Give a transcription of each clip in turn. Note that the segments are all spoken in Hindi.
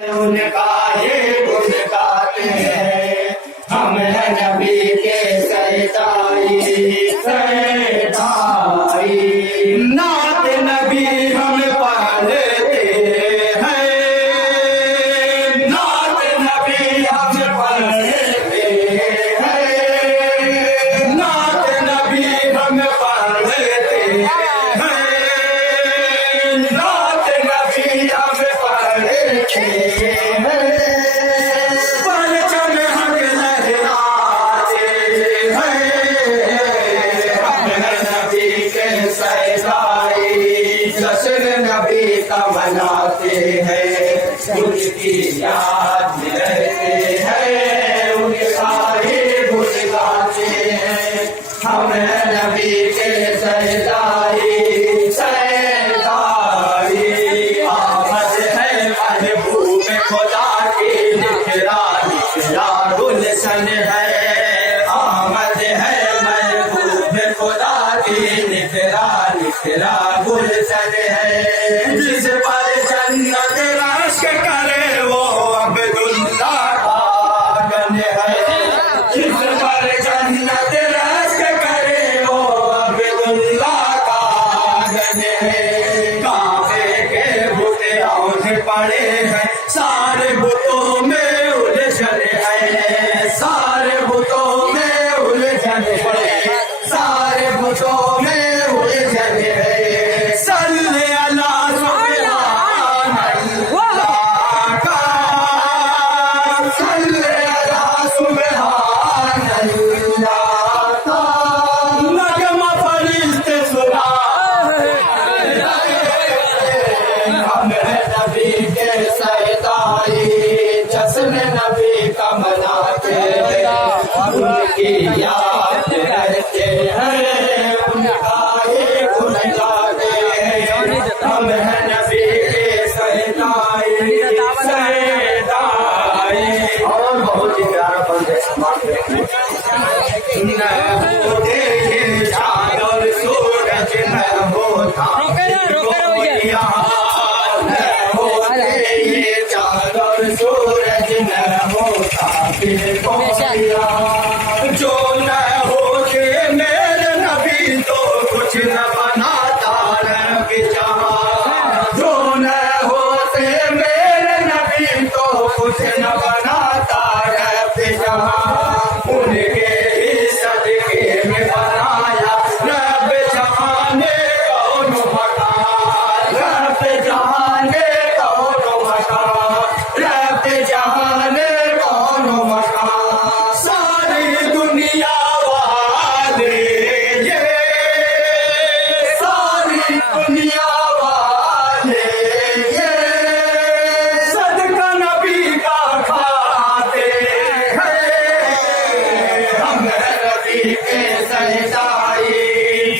उनका ये गुण गाते हैं, हम है नबी के सरदाई सरदाई। नात नबी हम पढ़ते हैं, नात नबी हम पढ़ते हैं, नात नबी हम पढ़ते हैं, नात नबी हम पढ़ते हैं। परचम हक लहराते हैं, हम हैं नबी के सरदाई, जश्न नबी का मनाते हैं, उनकी याद में रहते हैं, उनका ही गुण गाते हैं, हम हैं नबी के सरदाई सरदाई। आमद है महबूब खुदा की निखरा निखरा गुलशन है, आमद है महबूब खुदा की निखरा निखरा गुलशन है। जिस पर जन्नत रश्क करे वो अब्दुल्ला का गन है, जिस पर जन्नत रश्क करे वो अब्दुल्ला का गन है। काबे के बुते औंधे पड़े हैं, सारे बुतों में उलझन है, सारे बुतों में उलझन है, सारे बुतों में उलझन है। सल्ले अला सुब्हान अल्लाह का, सल्ले अला सुब्हान अल्लाह का। नगमा फरिश्ते सुना, हम हैं नबी के सरदाई, जश्न नबी का मनाते हैं, उनकी याद में रहते हैं, उनका ही गुण गाते हैं, हम हैं नबी के सरदाई सरदाई। और बहुत ही प्यारा बंदे न होते ये चाँद और सूरज, न होता गोरियाँ, न होते ये चाँद और सूरज, न होता फिर गोरियाँ। जो न होते मेरे नबी तो कुछ न बनाता रब जहाँ, जो न होते मेरे नबी तो कुछ न बनाता रब जहाँ, उनके ही सदके में बनाया रब जहाँ ने कौन मकान, रब जहाँ ने कौन मकान, रब जहाँ ने कौन मकान। सारी दुनिया वाले ये, सारी दुनिया वाले ये, सदका नबी का खाते हैं, हम हैं नबी के सरदाई,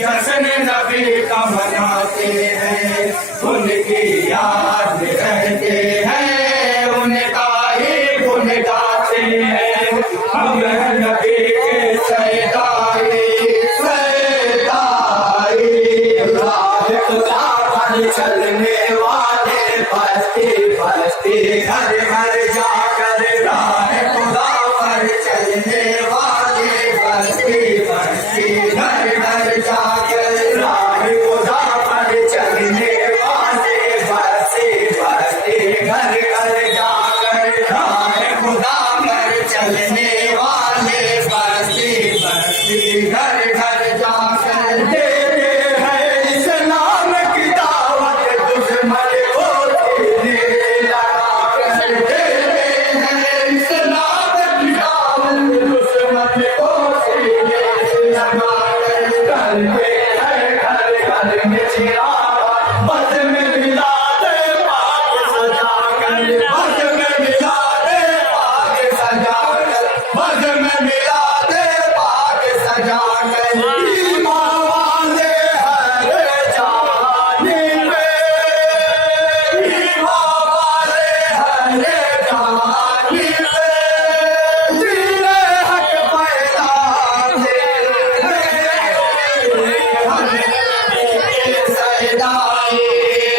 जश्न नबी का मनाते हैं, उनकी याद में रहते हैं, उनका ही गुण गाते हैं, हम हैं नबी के सरदाई सरदाई। राह खुदा पर चलने वाले बस्ती बस्ती घर घर जाकर, राह खुदा पर चलने वाले बस्ती बस्ती घर घर जाकर, राह खुदा पर चलने वाले बस्ती बस्ती घर घर जाकर, राह खुदा पर चलने वाले बस्ती बस्ती घर घर जाकर, देते हैं इस्लाम की दावत दुश्मन को सीने लगाकर, देते हैं इस्लाम की दावत दुश्मन को सीने लगाकर। करते हैं घर घर में चिराग, बस में मिला दे पाग सजाकर, बस में मिला दे पाग सजाकर, बस में मिला दे पाग सजाकर। ईमान वाले हर जाने में, ईमान वाले हर जाने में, जीने हक पैदा थे, हम नबी के सरदाई,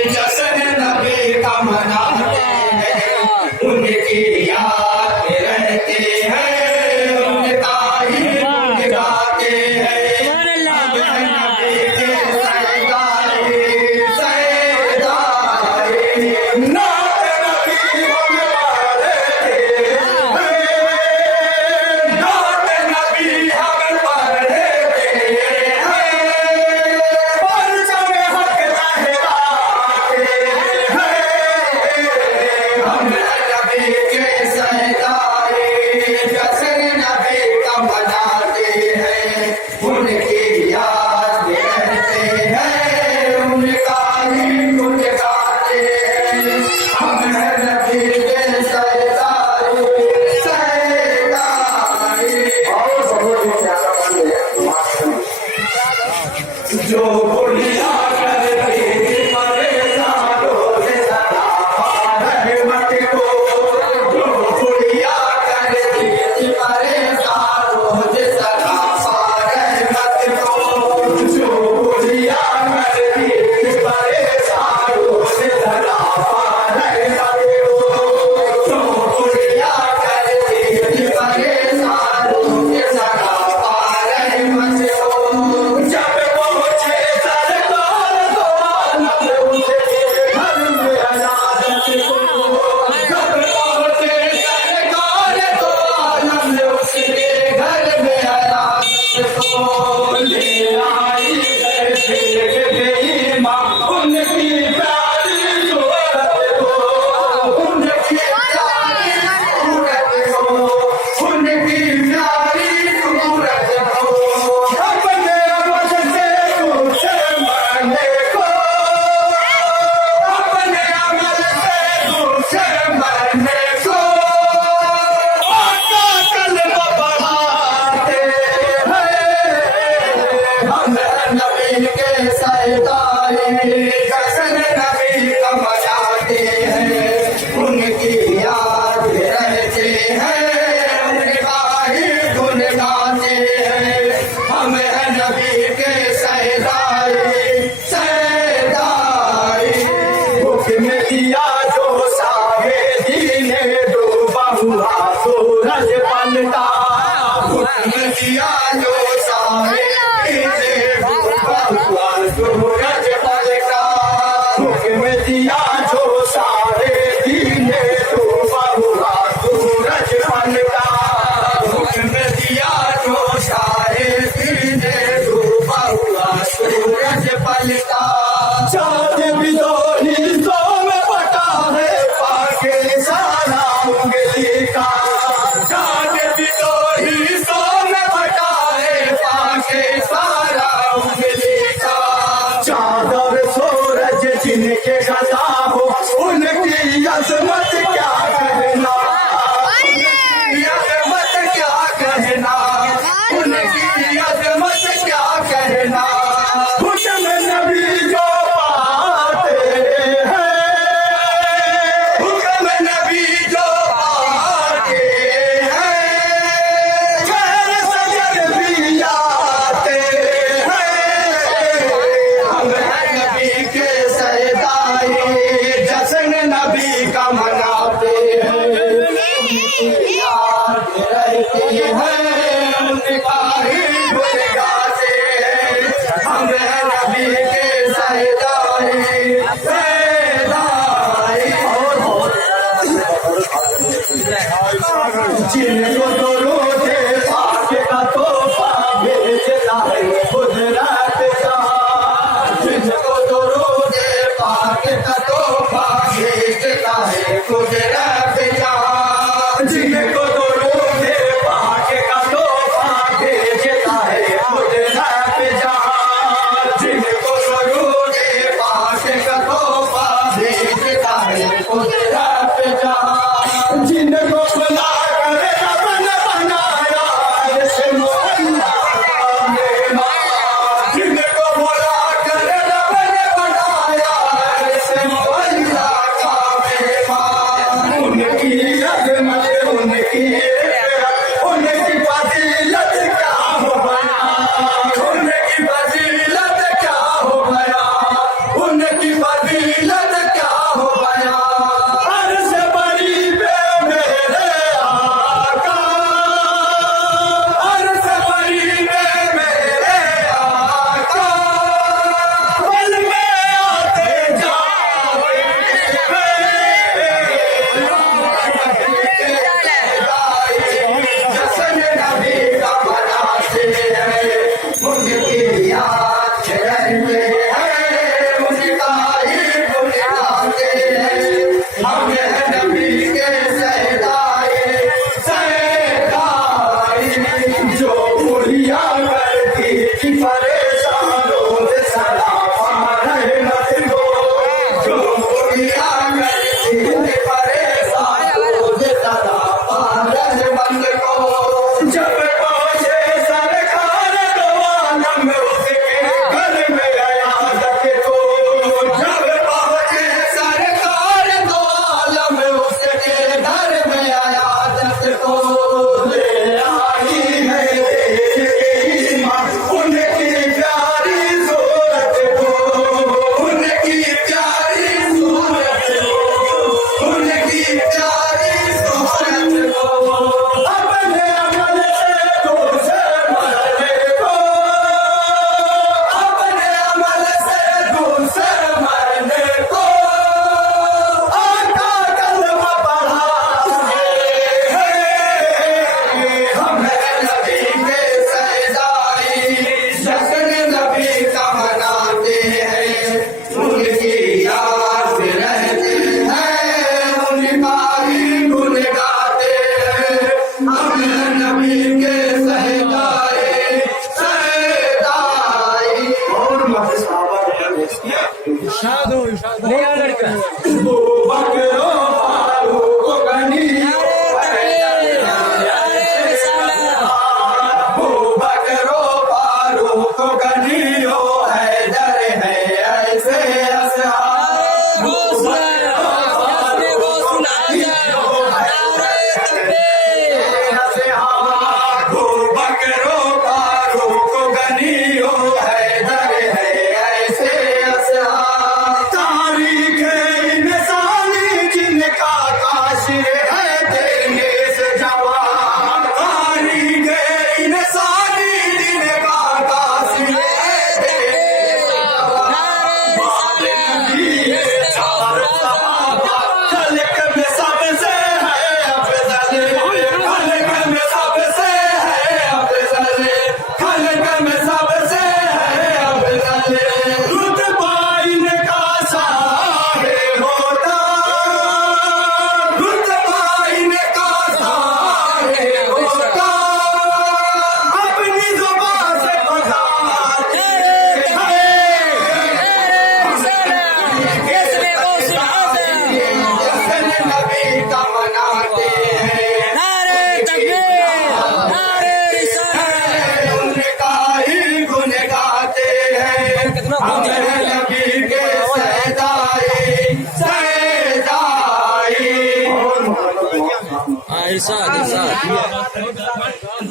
जश्न नबी का मनाते हैं, उनकी याद में रहते हैं, उनका ही गुण गाते हैं। हम हैं नबी के सरदारे, सरदारे, नात नबी हम पढ़ते हैं, नात नबी हम पढ़ते हैं, परचम हक लहराते हैं। हम नबी के सरदारे, जश्न नबी का मनाते हैं, उनकी याद में रहते हैं, उनका ही गुण गाते हैं। हम नबी के सरदारे, सरदारे, जो बुढ़िया करती परेशानों से सदा रहमत को, जो बुढ़िया करती परेशानों से सदा रहमत को, जो बुढ़िया करती परेशानों से सदा रहमत को, जो बुढ़िया करती परेशानों से सदा रहमत को। जब पहुँचे सरकार तो आनंद उनके घर में अनादत को, जब पहुँचे सरकार तो आनंद उसके घर में अनादत को। ले आई कैसे गई माँ उनकी प्यारी सूरत को, उनकी प्यारी सूरत को, उनकी प्यारी सूरत को। अपने अमल से दूसरे मरने को, अपने अमल से दूसरे मरने को, आका कलमा बढ़ाते हैं। हम नबी के सरदारे, जश्न नबी का मनाते हैं, उनकी याद में रहते हैं, उनका ही गुण गाते हैं। हम नबी के सरदारे, सरदारे, हुक्म दिया जो साहे दीने डूबा हुआ सूरज पलटा, हुक्म दिया जो साहे दीने डूबा हुआ सूरज पलटा, हुक्म दिया जो साहे दीने डूबा हुआ सूरज पलटा, हुक्म दिया जो साहे दीने डूबा हुआ सूरज पलटा। चाँद भी दो हिस्सों में बटा है, पाके सारा उंगली का, चाँद भी दो हिस्सों में बटा है, पाके सारा उंगली का। चाँद और सूरज जिनके गदा हो, उनकी अजमत क्या कहना, उनकी अजमत क्या कहना, उनकी अजमत क्या कहना। हुक्म नबी जो पाते हैं, हुक्म नबी जो पाते हैं, खैर सजद भी आते हैं। हम हैं नबी के सरदारे, जश्न नबी का मनाते हैं, उनकी याद में रहते हैं, उनका ही गुण गाते हैं। हम हैं नबी के सरदारे, सरदारे, जिनको दरूद पाक का तोहफा भेजता है कुदरत का, जिनको दरूद पाक का तोहफा भेजता है कुदरत का, जिनको दरूद पाक का तोहफा भेजता है कुदरत का, जिनको दरूद पाक का तोहफा भेजता है कुदरत का, जिनको बुला कर रब ने बनाया ऐसे मोहल्ला में, जिनको बुला कर रब ने बनाया ऐसे मोहल्ला का मेहमान। उनकी अजमत, उनकी फजीलत क्या हो बयान, उनकी फजीलत क्या हो बयान, उनकी फजीलत क्या हो बयान। हर से बड़ी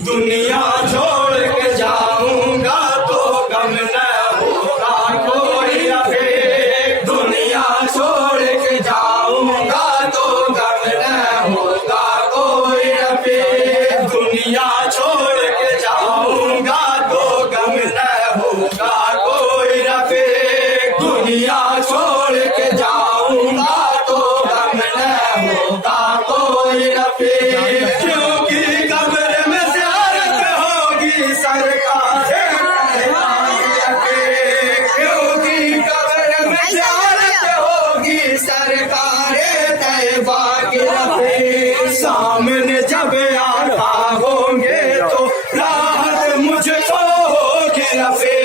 दुनिया छोड़ के जाऊंगा तो गम न होगा कोई अभी। दुनिया छोड़ के जाऊंगा तो गम न होगा कोई अभी। दुनिया छोड़ के जाऊंगा तो गम न होगा कोई अभी। दुनिया छोड़ के जाऊंगा तो गम न होगा कोई अभी। क्योंकि कब्र में ज़ियारत होगी सरकार, क्योंकि कब्र में ज़ियारत होगी सरकार तैयबा की रफ़ी। सामने जब आता होंगे तो राहत मुझको होगी रफ़ी।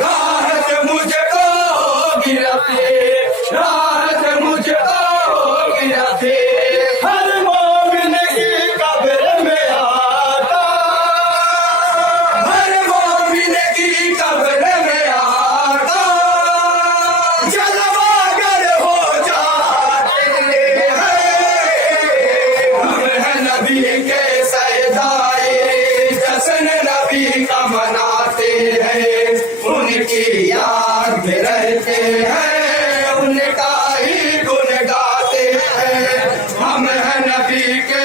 राहत मुझको होगी रफ़ी। राहत मुझको होगी रफ़ी। हर मोमिन की कब्र में आता, हर मोमिन की कब्र में आता जलवागर हो जाते हैं। हम हैं नबी के सजदाए, जश्न नबी का मनाते हैं। उनकी याद में रहते हैं, उनका ही गुण गाते हैं। हम हैं नबी के